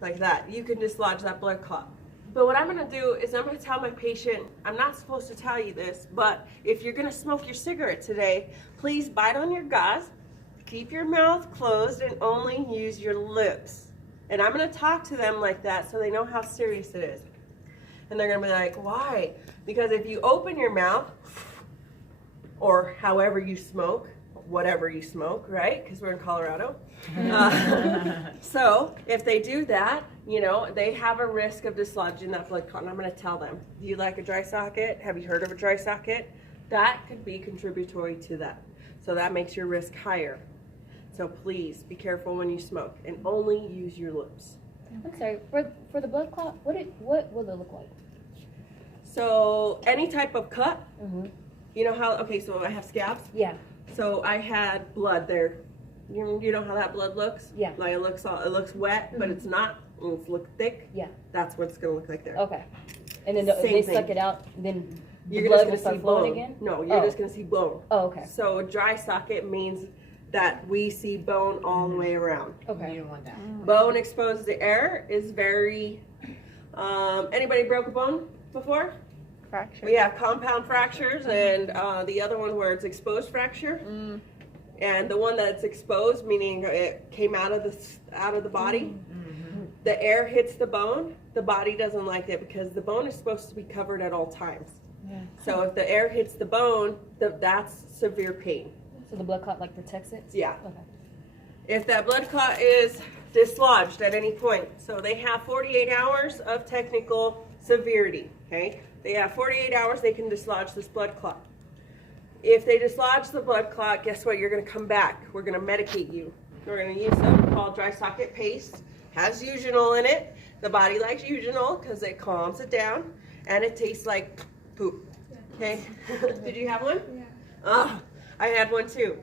like that. You can dislodge that blood clot. But what I'm going to do is I'm going to tell my patient, I'm not supposed to tell you this, but if you're going to smoke your cigarette today, please bite on your gauze, keep your mouth closed, and only use your lips. And I'm going to talk to them like that so they know how serious it is. And they're going to be like, why? Because if you open your mouth, or however you smoke, whatever you smoke, right? Because we're in Colorado. So if they do that, you know, they have a risk of dislodging that blood clot. And I'm going to tell them, do you like a dry socket? Have you heard of a dry socket? That could be contributory to that. So that makes your risk higher. So please be careful when you smoke and only use your lips. I'm sorry, for the blood clot, what will it look like? So any type of cut, Mm-hmm. you know how, okay, so I have scabs. Yeah. So I had blood there. You know how that blood looks? Yeah. Like it looks wet, but it's not. It's look thick. Yeah. That's what it's gonna look like there. Okay. And then Same they thing. suck it out, then You're the just blood gonna will start see flowing bone again? No, you're Oh. just gonna see bone. Oh, okay. So a dry socket means that we see bone all the way around. Okay. You don't want that. Bone exposed to air is very. Anybody broke a bone before? Fracture. We have compound fractures and the other one where it's exposed fracture. And the one that's exposed, meaning it came out of the body, the air hits the bone. The body doesn't like it because the bone is supposed to be covered at all times. Yeah. So if the air hits the bone, that's severe pain. So the blood clot like protects it? Yeah. Okay. If that blood clot is dislodged at any point, so they have 48 hours of technical severity. Okay, they have 48 hours. They can dislodge this blood clot. If they dislodge the blood clot, guess what? You're going to come back. We're going to medicate you. We're going to use something called dry socket paste. Has eugenol in it. The body likes eugenol because it calms it down, and it tastes like poop. Okay. Did you have one? Yeah. Oh, I had one too.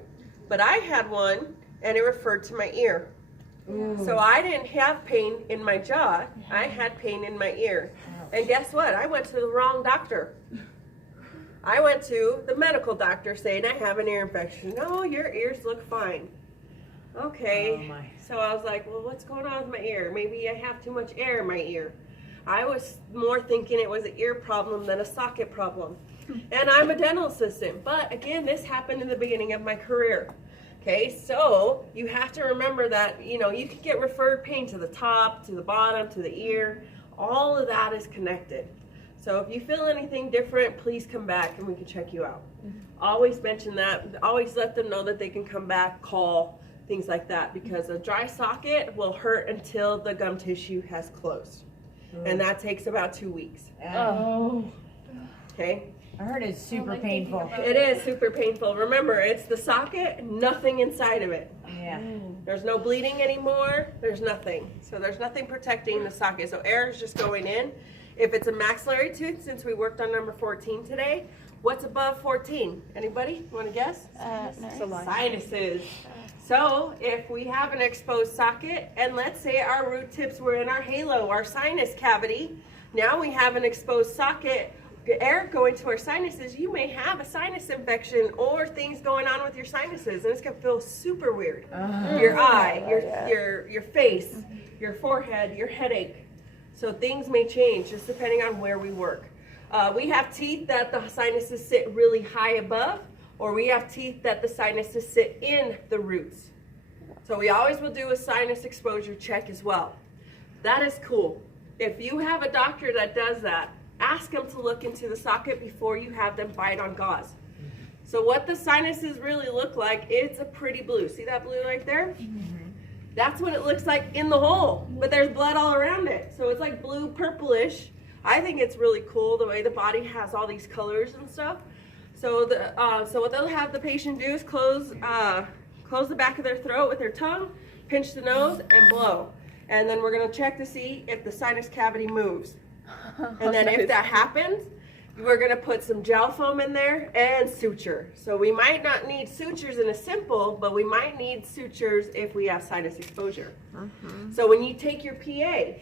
But I had one, and it referred to my ear. So I didn't have pain in my jaw. I had pain in my ear. And guess what? I went to the wrong doctor. I went to the medical doctor saying I have an ear infection. No, your ears look fine. Okay. Oh my. So I was like, well, what's going on with my ear? Maybe I have too much air in my ear. I was more thinking it was an ear problem than a socket problem. And I'm a dental assistant. But again, this happened in the beginning of my career. Okay, so you have to remember that, you know, you can get referred pain to the top, to the bottom, to the ear. All of that is connected. So if you feel anything different, please come back and we can check you out. Always mention that. Always let them know that they can come back, call, things like that, because a dry socket will hurt until the gum tissue has closed. And that takes about 2 weeks. Oh. Okay? I heard it's super painful. It is super painful. Remember, it's the socket, nothing inside of it. Yeah. There's no bleeding anymore. There's nothing. So there's nothing protecting the socket. So air is just going in. If it's a maxillary tooth, since we worked on number 14 today, what's above 14? Anybody want to guess? No. Sinuses. So if we have an exposed socket, and let's say our root tips were in our halo, our sinus cavity, now we have an exposed socket, air going to our sinuses, you may have a sinus infection or things going on with your sinuses, and it's gonna feel super weird. Your eye, your face, your forehead, your headache. So things may change just depending on where we work. We have teeth that the sinuses sit really high above, or we have teeth that the sinuses sit in the roots. So we always will do a sinus exposure check as well. That is cool. If you have a doctor that does that, ask them to look into the socket before you have them bite on gauze. So what the sinuses really look like, it's a pretty blue. See that blue right there? That's what it looks like in the hole, but there's blood all around it. So it's like blue purplish. I think it's really cool the way the body has all these colors and stuff. So so what they'll have the patient do is close the back of their throat with their tongue, pinch the nose, and blow. And then we're gonna check to see if the sinus cavity moves. And then if that happens, we're gonna put some gel foam in there and suture. So we might not need sutures in a simple, but we might need sutures if we have sinus exposure. So when you take your PA,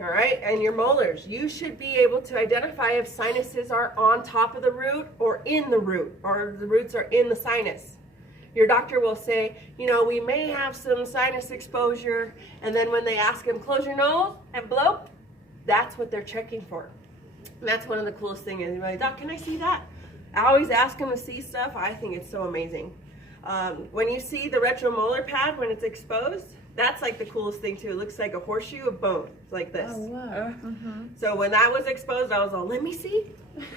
all right, and your molars, you should be able to identify if sinuses are on top of the root or in the root, or the roots are in the sinus. Your doctor will say, you know, we may have some sinus exposure, and then when they ask him, close your nose and blow, that's what they're checking for. And that's one of the coolest things. Is like, Doc, can I see that? I always ask them to see stuff. I think it's so amazing. When you see the retromolar pad when it's exposed, that's like the coolest thing too. It looks like a horseshoe of bone, like this. Oh, wow. So when that was exposed, I was all, let me see.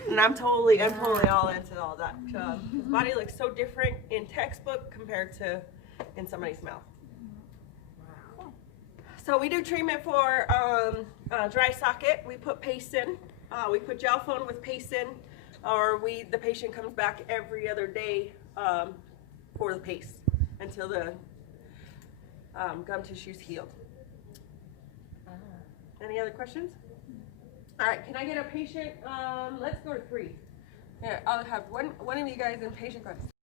And I'm totally all into all that. His body looks so different in textbook compared to in somebody's mouth. So we do treatment for dry socket. We put paste in. We put gel foam with paste in, or the patient comes back every other day for the paste until the gum tissue's healed. Any other questions? All right, can I get a patient? Let's go to 3. Here, I'll have one of you guys in patient questions.